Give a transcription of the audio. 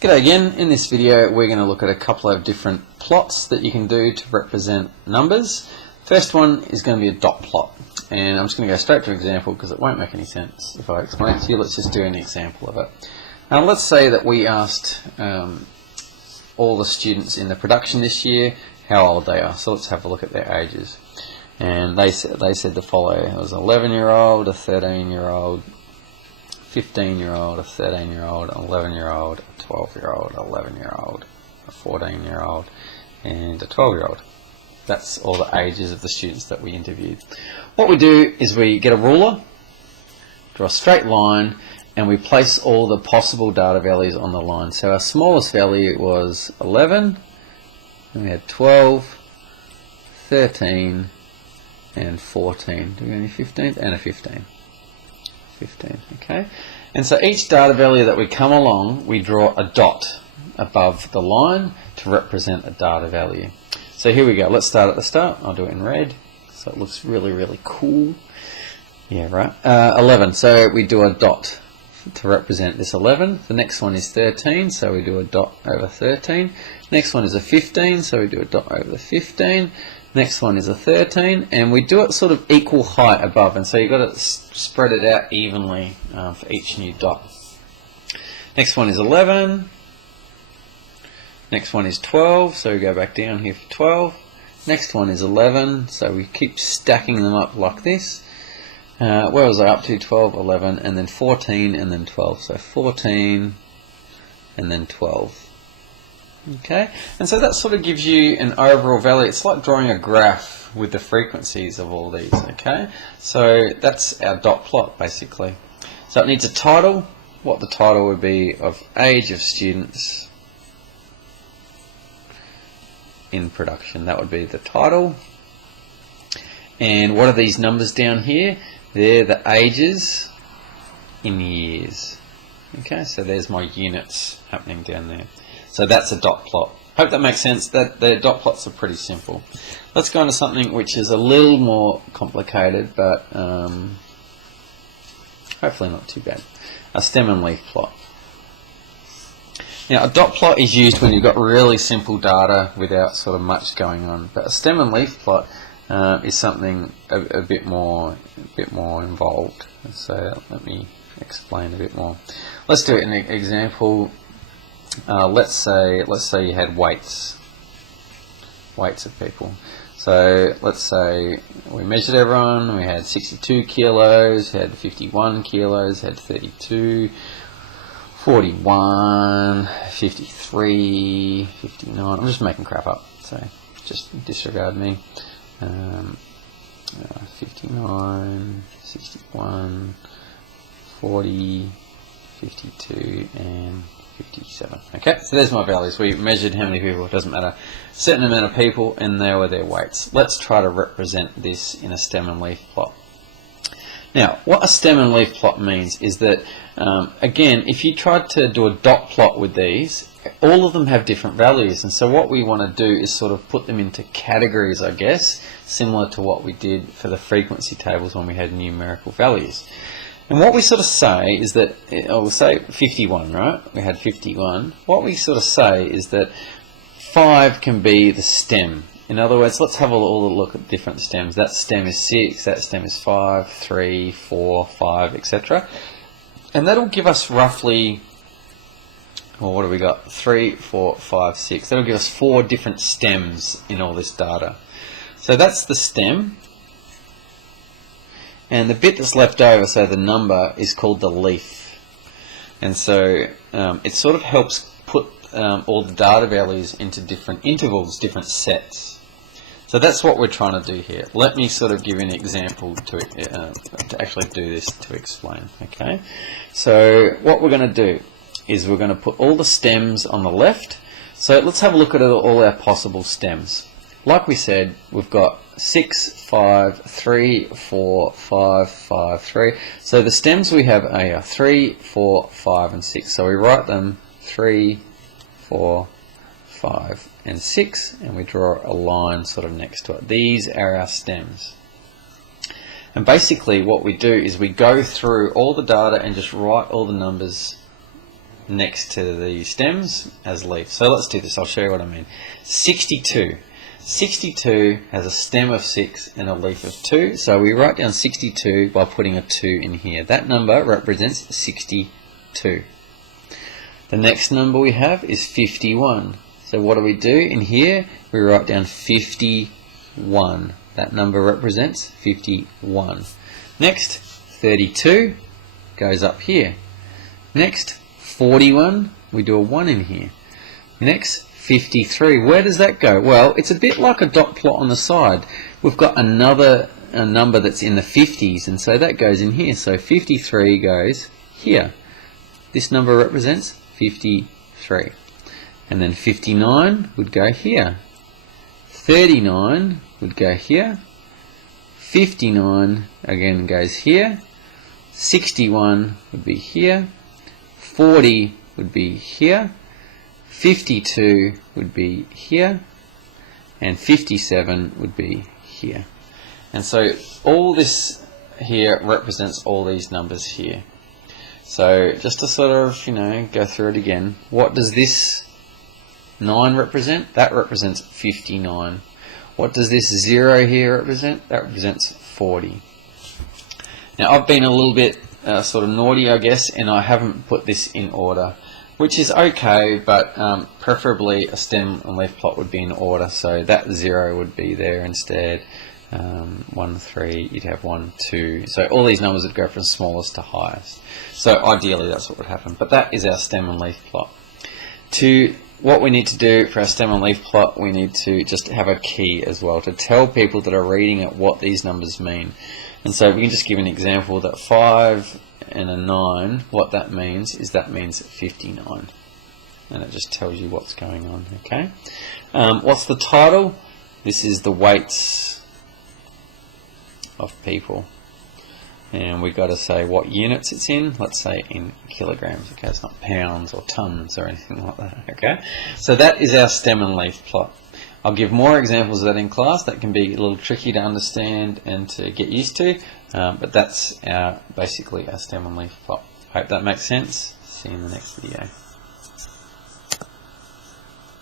G'day again. In this video we're going to look at a couple of different plots that you can do to represent numbers. First one is going to be a dot plot, and I'm just going to go straight to an example because it won't make any sense if I explain it to you. Let's just do an example of it. Now let's say that we asked all the students in the production this year how old they are. So let's have a look at their ages. And they said the following. It was an 11-year-old, a 13-year-old, 15-year-old, a 13-year-old, an 11-year-old, a 12-year-old, an 11-year-old, a 14-year-old, and a 12-year-old. That's all the ages of the students that we interviewed. What we do is we get a ruler, draw a straight line, and we place all the possible data values on the line. So our smallest value was 11, and we had 12, 13, and 14. Do we have any 15th? And a 15. 15, okay? And so each data value that we come along, we draw a dot above the line to represent a data value. So here we go. Let's start at the start. I'll do it in red so it looks really, really cool. Yeah, right. 11. So we do a dot to represent this 11. The next one is 13, so we do a dot over 13. Next one is a 15, so we do a dot over the 15. Next one is a 13, and we do it sort of equal height above, and so you've got to spread it out evenly for each new dot. Next one is 11. Next one is 12, so we go back down here for 12. Next one is 11, so we keep stacking them up like this. Where was I up to? 12, 11, and then 14, and then 12. So 14, and then 12. Okay, and so that sort of gives you an overall value. It's like drawing a graph with the frequencies of all these. Okay, so that's our dot plot basically. So it needs a title. What the title would be of age of students in production. That would be the title. And what are these numbers down here? They're the ages in years. Okay, so there's my units happening down there. So that's a dot plot. Hope that makes sense. That the dot plots are pretty simple. Let's go into something which is a little more complicated, but hopefully not too bad. A stem and leaf plot. Now, a dot plot is used when you've got really simple data without sort of much going on. But a stem and leaf plot is something a bit more involved. So let me explain a bit more. Let's do an example. Let's say you had weights of people. So let's say we measured everyone. We had 62 kilos, had 51 kilos, had 32, 41, 53, 59. I'm just making crap up, so just disregard me. 59, 61, 40, 52, and 57. Okay, so there's my values. We measured how many people, it doesn't matter. A certain amount of people, and there were their weights. Let's try to represent this in a stem and leaf plot. Now, what a stem and leaf plot means is that, again, if you tried to do a dot plot with these, all of them have different values, and so what we want to do is sort of put them into categories, I guess, similar to what we did for the frequency tables when we had numerical values. And what we sort of say is that, we'll say 51, right? We had 51. What we sort of say is that 5 can be the stem. In other words, let's have a look at different stems. That stem is 6, that stem is 5, 3, 4, 5, etc. And that'll give us roughly, well, what have we got? 3, 4, 5, 6. That'll give us 4 different stems in all this data. So that's the stem. And the bit that's left over, so the number, is called the leaf. And so it sort of helps put all the data values into different intervals, different sets. So that's what we're trying to do here. Let me sort of give you an example to actually do this to explain. Okay. So what we're going to do is we're going to put all the stems on the left. So let's have a look at all our possible stems. Like we said, we've got 6, 5, 3, 4, 5, 5, 3. So the stems we have are 3, 4, 5, and 6. So we write them 3, 4, 5, and 6, and we draw a line sort of next to it. These are our stems. And basically what we do is we go through all the data and just write all the numbers next to the stems as leaves. So let's do this. I'll show you what I mean. 62. 62 has a stem of 6 and a leaf of 2. So we write down 62 by putting a 2 in here. That number represents 62. The next number we have is 51. So what do we do in here? We write down 51. That number represents 51. Next, 32 goes up here. Next, 41, we do a 1 in here. Next, 53, where does that go? Well, it's a bit like a dot plot on the side. We've got a number that's in the 50s, and so that goes in here. So 53 goes here. This number represents 53. And then 59 would go here. 39 would go here. 59 again goes here. 61 would be here. 40 would be here. 52 would be here. And 57 would be here. And so all this here represents all these numbers here. So just to sort of, go through it again, what does this 9 represent? That represents 59. What does this 0 here represent? That represents 40. Now I've been a little bit sort of naughty, I guess, and I haven't put this in order, which is okay, but preferably a stem and leaf plot would be in order. So that 0 would be there instead. 1, 3, you'd have 1, 2. So all these numbers would go from smallest to highest. So ideally that's what would happen. But that is our stem and leaf plot. What we need to do for our stem and leaf plot, we need to just have a key as well to tell people that are reading it what these numbers mean. And so we can just give an example that 5 and a 9, what that means is that means 59. And it just tells you what's going on, okay? What's the title? This is the weights of people. And we've got to say what units it's in. Let's say in kilograms, okay? It's not pounds or tons or anything like that, okay? So that is our stem and leaf plot. I'll give more examples of that in class. That can be a little tricky to understand and to get used to, but that's basically our stem and leaf plot. Hope that makes sense. See you in the next video.